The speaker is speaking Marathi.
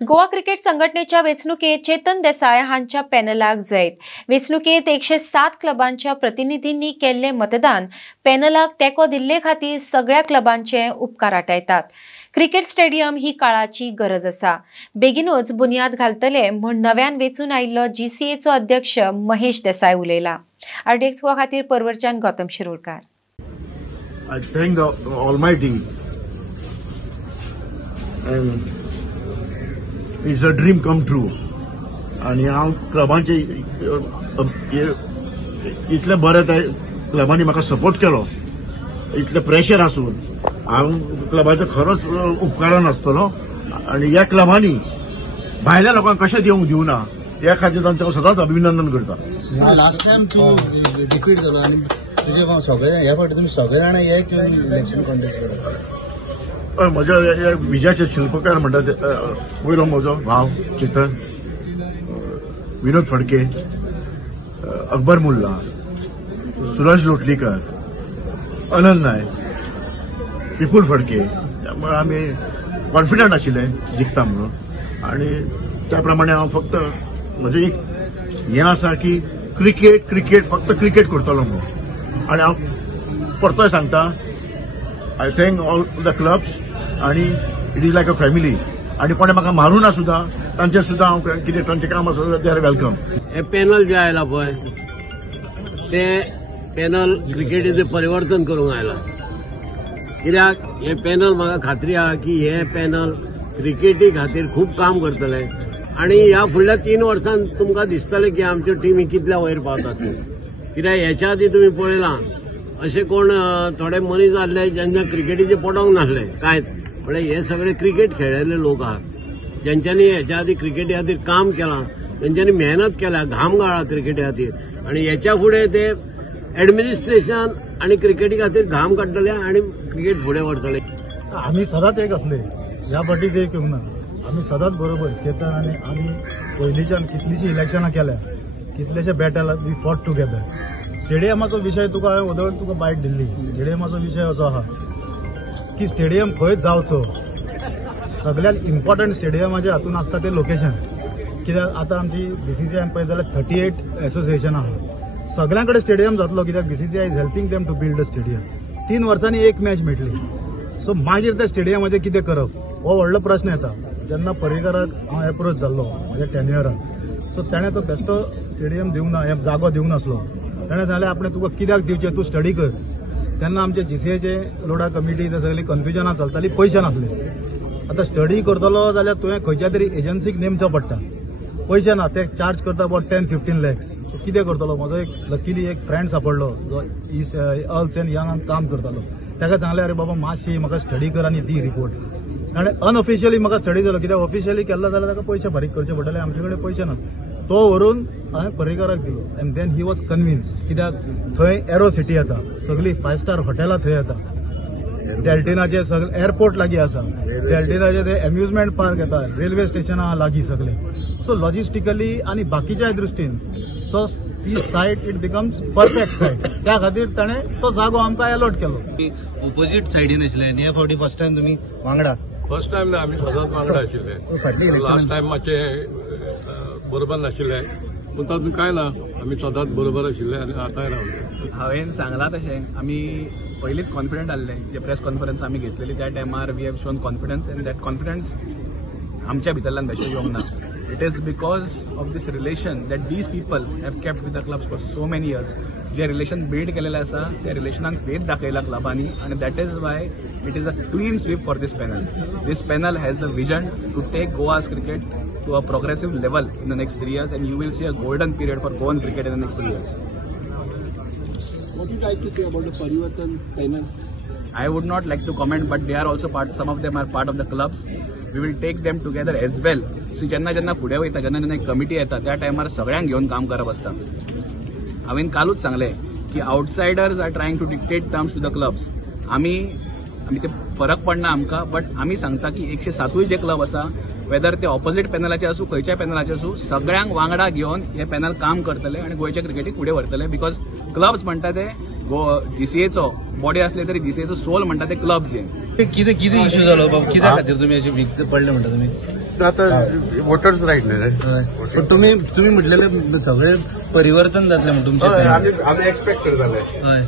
गोवा क्रिकेट संघटनेच्या वेंचणुकेत चेतन देसाय हांच्या पॅनलाक जैत. वेंचणुकेत 107 क्लबांच्या प्रतिनिधींनी केल्ले मतदान पॅनलाक तेको दिल्ले खातीर सगळ्या क्लबांचे उपकार आठयतात. क्रिकेट स्टेडियम ही काळाची गरज आसा. बेगीनूच बुनियाद घालतले म्हूण नव्यान वेंचून आयिल्लो GCAचो अध्यक्ष महेश देसाय उलयला. RDX गोवा खातीर परवरच्यान Gautam Shirodkar. I thank the Almighty, and it's a dream come true. आणि हांव क्लबांचे इतले बरे क्लबांनी म्हाका सपोर्ट केलो, इतले प्रेशर आसून हांव क्लबाचो खरोच उपकारान आसतलो. आणि ह्या क्लबांनी भायल्या लोकांक कशें दिवना ह्या खातीर तांचें सदांच अभिनंदन करता. लास्ट टायम तूं डिफीट जालो आनी तुजे सगळे ह्या फावटी तुमी सगळे जाण एक इलेक्शन कॉन्टेस्ट केला. म्हज्या विजयाचे शिल्पकार म्हणटा वयलो म्हजो भाव चेतन, विनोद फडके, अकबर मुल्ला, सुरज लोटलीकर, अनंत नायक, विपुल फडके. त्यामुळे आमी कॉन्फिडंट आशिल्ले जिखता म्हणून. आणि त्या प्रमाणे हांव फक्त म्हजें एक हें आसा की क्रिकेट फक्त क्रिकेट करतलो म्हणून. आणि हांव परतोय सांगता, I thank all the clubs. आणि it is like a family. आणि कोणे म्हाका मारूना सुद्दां तांचे सुद्दां हांव कितें तांचें काम आसा दे आर वेलकम. हे पॅनल जे आयला पळय ते पॅनल क्रिकेटीचें परिवर्तन करूंक आयला. कित्याक हे पॅनल म्हाका खात्री आहा की हे पॅनल क्रिकेटी खातीर खूब काम करतले. आणि ह्या फुडल्या 3 वर्सांत तुमकां दिसतलें की आमच्यो टिमी कितल्या वयर पावतात. कित्याक हेच्या आदीं तुमी पळयलां अशे कोण थोडे मनीस आसले जेन्ना क्रिकेटीचे पडोंक नासले कांयच, पण हे सगळे क्रिकेट खेळिल्ले लोक आहात ज्यांच्यांनी हेच्या आदीं क्रिकेटी खातीर काम केलां, तेंच्यांनी मेहनत केल्या, घाम गाळ्ळा क्रिकेटी खातीर. आणि हेच्या फुडें ते एडमिनिस्ट्रेशन आणि क्रिकेटी खातीर घाम काडटले आणि क्रिकेट फुडें व्हरतले. आम्ही सदांच एक असले, ह्या फावटीच एक येवंक ना. आम्ही सदांच बरोबर चेतन आनी आमी पयलींच्यान कितलींशीं इलेक्शनां केल्या, कितलेशे बॅटल वी फॉट टुगेदर. स्टेडियमाचो विशय हांवें उदळ तुका बायट दिल्ली. स्टेडियमाचो विशय असो आहा की स्टेडियम खंयच जावचो. सगळ्यात इम्पॉर्टंट स्टेडियमाचे हातून आसता ते लोकेशन. कित्याक आतां आमची BCCI पळयत जाल्यार 38 एसोसिएशन आहा. सगळ्यां कडेन स्टेडियम जातलो कित्याक BCCI is helping them to build a stadium. 3 वर्सांनी एक मॅच मेळटली. सो मागीर त्या स्टेडियमाचें कितें करप हो व्हडलो प्रश्न येता. जेन्ना पर्रीकाराक हांव एप्रोच जाल्लो म्हज्या टेन्युअराक, सो ताणें तो बेश्टो स्टेडियम दिवंक ना, हे जागो दिवंक नासलो. ताणें सांगलें आपणें तुका कित्याक दिवचें, तूं स्टडी कर. तेन्ना आमचे GCAचे रोडा कमिटी ते सगळी कन्फ्युजनां चलताली, पयशे नासले. आतां स्टडी करतलो जाल्यार तुवें खंयच्या तरी एजन्सीक नेमचो पडटा. पयशे ना, ते चार्ज करता अबाउट 10-15 lakhs. सो कितें करतलो. म्हजो एक लकीली एक फ्रेंड सापडलो जो अर्ल्स एंड यंगान काम करतालो. ताका सांगलें अरे बाबा मातशी म्हाका स्टडी कर आनी दी रिपोर्ट. आनी अनऑफिशियली म्हाका स्टडी जालो, कित्याक ऑफिशियली केल्लो जाल्यार ताका पयशे फारीक करचे पडटले. आमचे कडेन पयशे ना. तो व्हरून हांवें पर्रीकाराक दिलो. And then he was convince. कित्याक थंय एरो सिटी येता, सगळी 5 स्टार हॉटेलां थंय येता. डेल्टिनाचे सगळे एअरपोर्ट लागीं आसा. डेल्टिनाचे ते अम्युजमेंट पार्क येता, रेल्वे स्टेशनां लागीं सगळे. सो लॉजिस्टिकली आनी बाकीच्या दृश्टीन तो ती सायट इट बिकम्स परफेक्ट सायट. त्या खातीर ताणें तो जागो आमकां अलॉट केलो. ऑपोजीट सायडीन आशिल्ले आनी ह्या फावटी फर्स्ट टायम तुमी वांगडा. फर्स्ट टायम ना, आमी सदांच वांगडा आशिल्ले. फाटली इलेक्शन लास्ट टायम मातशे बरोबर नाशिल्ले, पूण तातूंत कांय ना, आमी सदांच बरोबर आशिल्ले आनी आतांय रावले. हांवें सांगलां तशें आमी पयलींच कॉन्फिडंट आसले. जे प्रेस कॉन्फरन्स आमी घेतलेली त्या टायमार we have shown confidence, and that confidence आमच्या भितरल्यान बेश्टो येवंक ना. It is because of this relation that these people have kept with the clubs for so many years. जे रिलेशन बिल्ड केलेलें आसा त्या रिलेशनान फेथ दाखयला क्लबांनी, आनी that is why it is a clean sweep for this panel. This panel has the vision to take Goa's cricket to a progressive level in the next 3 years, and you will see a golden period for Goan cricket in the next 3 years. What would you like to say about the Parivartan panel? I would not like to comment, but they are also part. Some of them are part of the clubs. We will take them together as well. So जेन्ना फुडें वयता, जेन्ना एक कमिटी येता त्या टायमार सगळ्यांक घेवन काम करप आसता. हांवें कालूच सांगलें की outsiders are trying to dictate terms to the clubs. आमी ते फरक पडना आमकां, बट आमी सांगता की 107 जे क्लब आसा, वेदर ते ऑपोजीट पॅनलाचे आसूं खंयच्या पॅनलाचे आसूं, सगळ्यांक वांगडा घेवन हे पॅनल काम करतले आणि गोंयच्या क्रिकेटीक फुडें व्हरतले. बिकॉज क्लब्स म्हणटा ते GCAचो बॉडी असले तरी GCAचो सोल म्हणटा ते क्लब्स. कितें इश्यू जालो बाबा, कित्या खातीर तुमी अशे वीक पडले म्हणटा तुमी? आता वोटर्स राईट न्ही रे हय पण तुम्ही म्हटलेले सगळे परिवर्तन जातले म्हणून तुमचे आम्ही एक्सपेक्ट करताले हय